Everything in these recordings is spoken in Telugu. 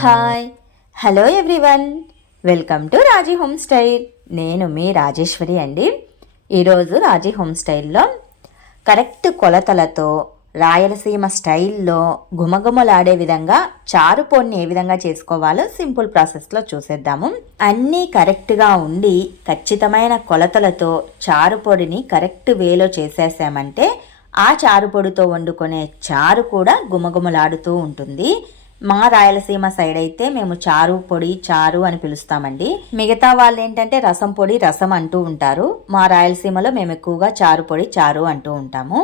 Hi. Hello everyone. Welcome to Raji home style. నేను మీ రాజేశ్వరి అండి. ఈరోజు రాజీ హోమ్ స్టైల్లో కరెక్ట్ కొలతలతో రాయలసీమ స్టైల్లో గుమగుమలాడే విధంగా చారు పొడిని ఏ విధంగా చేసుకోవాలో సింపుల్ ప్రాసెస్లో చూసేద్దాము. అన్నీ కరెక్ట్గా ఉండి ఖచ్చితమైన కొలతలతో చారు పొడిని కరెక్ట్ వేలో చేసేసామంటే ఆ చారు పొడితో వండుకునే చారు కూడా గుమగుమలాడుతూ ఉంటుంది. మా రాయలసీమ సైడ్ అయితే మేము చారు పొడి చారు అని పిలుస్తామండి. మిగతా వాళ్ళు ఏంటంటే రసం పొడి రసం అంటూ ఉంటారు. మా రాయలసీమలో మేము ఎక్కువగా చారు పొడి చారు అంటూ ఉంటాము.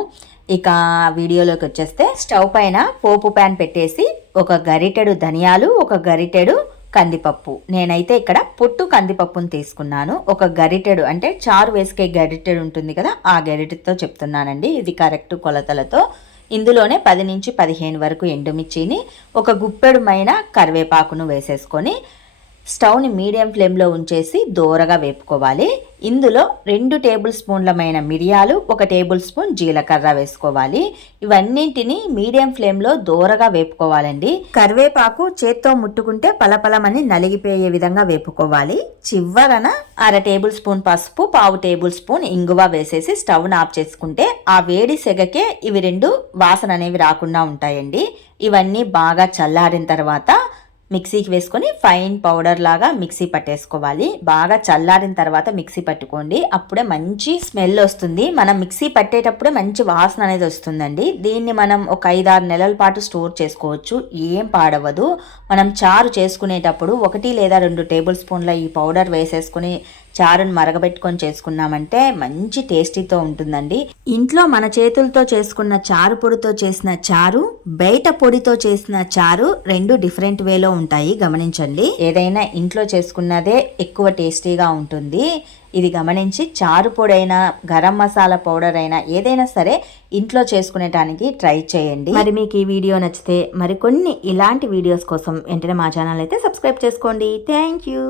ఇక వీడియోలోకి వచ్చేస్తే స్టవ్ పైన పోపు ప్యాన్ పెట్టేసి ఒక గరిటెడు ధనియాలు ఒక గరిటెడు కందిపప్పు. నేనైతే ఇక్కడ పొట్టు కందిపప్పును తీసుకున్నాను. ఒక గరిటెడు అంటే చారు వేసుకే గరిటెడు ఉంటుంది కదా ఆ గరిటెతో చెప్తున్నానండి. ఇది కరెక్ట్ కొలతలతో ఇందులోనే పది నుంచి పదిహేను వరకు ఎండుమిర్చిని ఒక గుప్పెడుమైన కరివేపాకును వేసేసుకొని స్టవ్ని మీడియం ఫ్లేమ్లో ఉంచేసి దోరగా వేపుకోవాలి. ఇందులో రెండు టేబుల్ స్పూన్లమైన మిరియాలు ఒక టేబుల్ స్పూన్ జీలకర్ర వేసుకోవాలి. ఇవన్నింటిని మీడియం ఫ్లేమ్లో దోరగా వేపుకోవాలండి. కరివేపాకు చేత్తో ముట్టుకుంటే పలపలమని నలిగిపోయే విధంగా వేపుకోవాలి. చివరన అర టేబుల్ స్పూన్ పసుపు పావు టేబుల్ స్పూన్ ఇంగువ వేసేసి స్టవ్ను ఆఫ్ చేసుకుంటే ఆ వేడి సెగకే ఇవి రెండు వాసన అనేవి రాకుండా ఉంటాయండి. ఇవన్నీ బాగా చల్లారిన తర్వాత మిక్సీకి వేసుకొని ఫైన్ పౌడర్ లాగా మిక్సీ పట్టేసుకోవాలి. బాగా చల్లారిన తర్వాత మిక్సీ పట్టుకోండి. అప్పుడే మంచి స్మెల్ వస్తుంది. మనం మిక్సీ పట్టేటప్పుడే మంచి వాసన అనేది వస్తుందండి. దీన్ని మనం ఒక ఐదారు నెలల పాటు స్టోర్ చేసుకోవచ్చు. ఏం పాడవదు. మనం చారు చేసుకునేటప్పుడు ఒకటి లేదా రెండు టేబుల్ స్పూన్ల ఈ పౌడర్ వేసేసుకుని చారుని మరగబెట్టుకొని చేసుకున్నామంటే మంచి టేస్టీతో ఉంటుందండి. ఇంట్లో మన చేతులతో చేసుకున్న చారు పొడితో చేసిన చారు బయట పొడితో చేసిన చారు రెండు డిఫరెంట్ వేలో ఉంటాయి గమనించండి. ఏదైనా ఇంట్లో చేసుకున్నదే ఎక్కువ టేస్టీగా ఉంటుంది. ఇది గమనించి చారు పొడైనా గరం మసాలా పౌడర్ అయినా ఏదైనా సరే ఇంట్లో చేసుకునేటానికి ట్రై చేయండి. మరి మీకు ఈ వీడియో నచ్చితే మరికొన్ని ఇలాంటి వీడియోస్ కోసం వెంటనే మా ఛానల్ అయితే సబ్స్క్రైబ్ చేసుకోండి. Thank you.